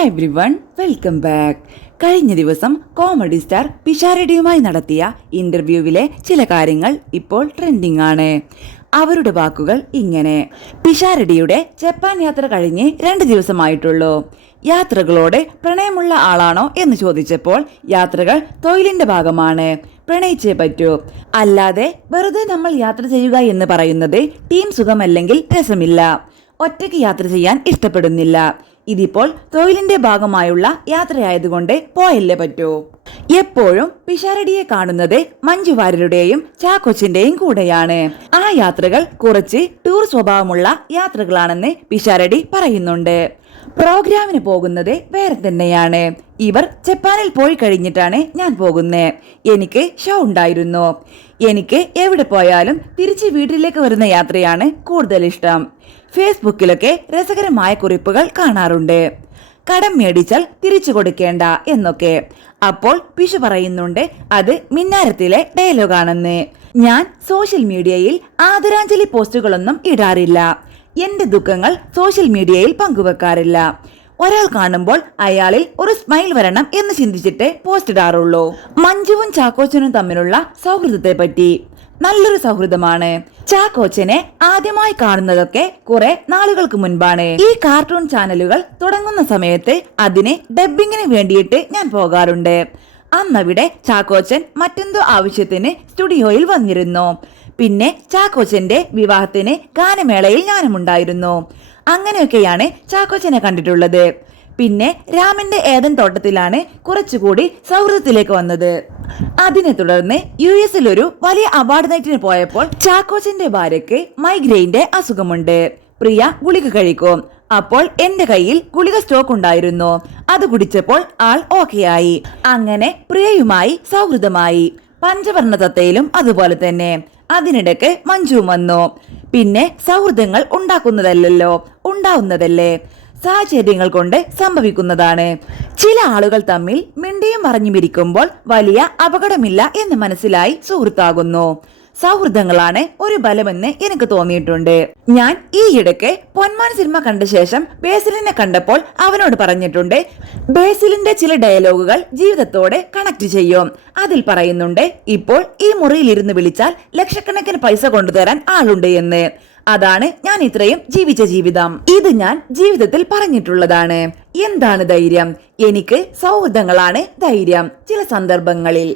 Hi everyone, welcome back. കഴിഞ്ഞ ദിവസം comedy star പിഷാരടിയുമായി നടത്തിയ ഇന്റർവ്യൂവിലെ ചില കാര്യങ്ങൾ ഇപ്പോൾ ട്രെൻഡിംഗ് ആണ്. അവരുടെ വാക്കുകൾ ഇങ്ങനെ: പിഷാരടിയുടെ ജപ്പാൻ യാത്ര കഴിഞ്ഞ് 2 ദിവസമായിട്ടുള്ളൂ. യാത്രകളോട് പ്രണയമുള്ള ആളാണോ എന്ന് ചോദിച്ചപ്പോൾ യാത്രകൾ തൊഴിലിന്റെ ഭാഗമാണ്, പ്രണയിച്ചേ പറ്റൂ, അല്ലാതെ വെറുതെ നമ്മൾ യാത്ര ചെയ്യുക എന്ന് പറയുന്നത് ടീം സുഖമല്ലെങ്കിൽ രസമില്ല. ഒറ്റയ്ക്ക് യാത്ര ചെയ്യാൻ ഇഷ്ടപ്പെടുന്നില്ല. ഇതിപ്പോൾ തൊഴിലിന്റെ ഭാഗമായുള്ള യാത്രയായതുകൊണ്ട് പോയല്ലേ പറ്റൂ. എപ്പോഴും പിഷാരടിയെ കാണുന്നത് മഞ്ജു വാര്യരുടെയും ചാക്കോച്ചന്റെയും കൂടെയാണ്. ആ യാത്രകൾ കുറച്ച് ടൂർ സ്വഭാവമുള്ള യാത്രകളാണെന്ന് പിഷാരടി പറയുന്നുണ്ട്. പ്രോഗ്രാമിന് പോകുന്നത് വേറെ തന്നെയാണ്. ഇവർ ജപ്പാനിൽ പോയി കഴിഞ്ഞിട്ടാണ് ഞാൻ പോകുന്നത്. എനിക്ക് ഷോ ഉണ്ടായിരുന്നു. എനിക്ക് എവിടെ പോയാലും തിരിച്ച് വീട്ടിലേക്ക് വരുന്ന യാത്രയാണ് കൂടുതൽ ഇഷ്ടം. ഫേസ്ബുക്കിലൊക്കെ രസകരമായ കുറിപ്പുകൾ കാണാറുണ്ട്. കടം മേടിച്ചാൽ തിരിച്ചു കൊടുക്കേണ്ട എന്നൊക്കെ. അപ്പോൾ പിഷു പറയുന്നുണ്ട് അത് മിന്നാരത്തിലെ ഡയലോഗാണെന്ന്. ഞാൻ സോഷ്യൽ മീഡിയയിൽ ആദരാഞ്ജലി പോസ്റ്റുകളൊന്നും ഇടാറില്ല. എന്റെ ദുഃഖങ്ങൾ സോഷ്യൽ മീഡിയയിൽ പങ്കുവെക്കാറില്ല. ഒരാൾ കാണുമ്പോൾ അയാളിൽ ഒരു സ്മൈൽ വരണം എന്ന് ചിന്തിച്ചിട്ട് പോസ്റ്റ് ഇടാറുള്ളൂ. മഞ്ജുവും ചാക്കോച്ചനും തമ്മിലുള്ള സൗഹൃദത്തെ പറ്റി: നല്ലൊരു സൗഹൃദമാണ്. ചാക്കോച്ചനെ ആദ്യമായി കാണുന്നതൊക്കെ കുറെ നാളുകൾക്ക് മുൻപാണ്. ഈ കാർട്ടൂൺ ചാനലുകൾ തുടങ്ങുന്ന സമയത്ത് അതിന് ഡബ്ബിങ്ങിന് വേണ്ടിയിട്ട് ഞാൻ പോകാറുണ്ട്. അന്നവിടെ ചാക്കോച്ചൻ മറ്റെന്തോ ആവശ്യത്തിന് സ്റ്റുഡിയോയിൽ വന്നിരുന്നു. പിന്നെ ചാക്കോച്ചന്റെ വിവാഹത്തിന് ഗാനമേളയിൽ ഞാനും ഉണ്ടായിരുന്നു. അങ്ങനെയൊക്കെയാണ് ചാക്കോച്ചനെ കണ്ടിട്ടുള്ളത്. പിന്നെ രാമന്റെ ഏതൻ തോട്ടത്തിലാണ് കുറച്ചുകൂടി സൗഹൃദത്തിലേക്ക് വന്നത്. അതിനെ തുടർന്ന് US ഒരു വലിയ അവാർഡ് നൈറ്റിന് പോയപ്പോൾ ചാക്കോച്ചന്റെ ഭാര്യയ്ക്ക് മൈഗ്രെയിന്റെ അസുഖമുണ്ട്. പ്രിയ ഗുളിക കഴിക്കും. അപ്പോൾ എന്റെ കയ്യിൽ ഗുളിക സ്റ്റോക്ക് ഉണ്ടായിരുന്നു. അത് കുടിച്ചപ്പോൾ ആൾ ഓക്കെ ആയി. അങ്ങനെ പ്രിയയുമായി സൗഹൃദമായി. പഞ്ചവർണ്ണ തത്തയിലും അതുപോലെ തന്നെ. അതിനിടയ്ക്ക് മഞ്ജുവും വന്നു. പിന്നെ സൗഹൃദങ്ങൾ ഉണ്ടാക്കുന്നതല്ലോ, ഉണ്ടാവുന്നതല്ലേ, സാഹചര്യങ്ങൾ കൊണ്ട് സംഭവിക്കുന്നതാണ്. ചില ആളുകൾ തമ്മിൽ മിണ്ടിയും മറിഞ്ഞുമിരിക്കുമ്പോൾ വലിയ അപകടമില്ല എന്ന് മനസ്സിലായി സുഹൃത്താകുന്നു. സൗഹൃദങ്ങളാണ് ഒരു ബലമെന്ന് എനിക്ക് തോന്നിയിട്ടുണ്ട്. ഞാൻ ഈ ഇടയ്ക്ക് പൊന്മാൻ സിനിമ കണ്ട ശേഷം ബേസിലിനെ കണ്ടപ്പോൾ അവനോട് പറഞ്ഞിട്ടുണ്ട്, ബേസിലിന്റെ ചില ഡയലോഗുകൾ ജീവിതത്തോടെ കണക്ട് ചെയ്യും. അതിൽ പറയുന്നുണ്ട്, ഇപ്പോൾ ഈ മുറിയിൽ ഇരുന്ന് വിളിച്ചാൽ ലക്ഷക്കണക്കിന് പൈസ കൊണ്ടുതരാൻ ആളുണ്ട് എന്ന്. അതാണ് ഞാൻ ഇത്രയും ജീവിച്ച ജീവിതം. ഇത് ഞാൻ ജീവിതത്തിൽ പറഞ്ഞിട്ടുള്ളതാണ്. എന്താണ് ധൈര്യം? എനിക്ക് സൗഹൃദങ്ങളാണ് ധൈര്യം ചില സന്ദർഭങ്ങളിൽ.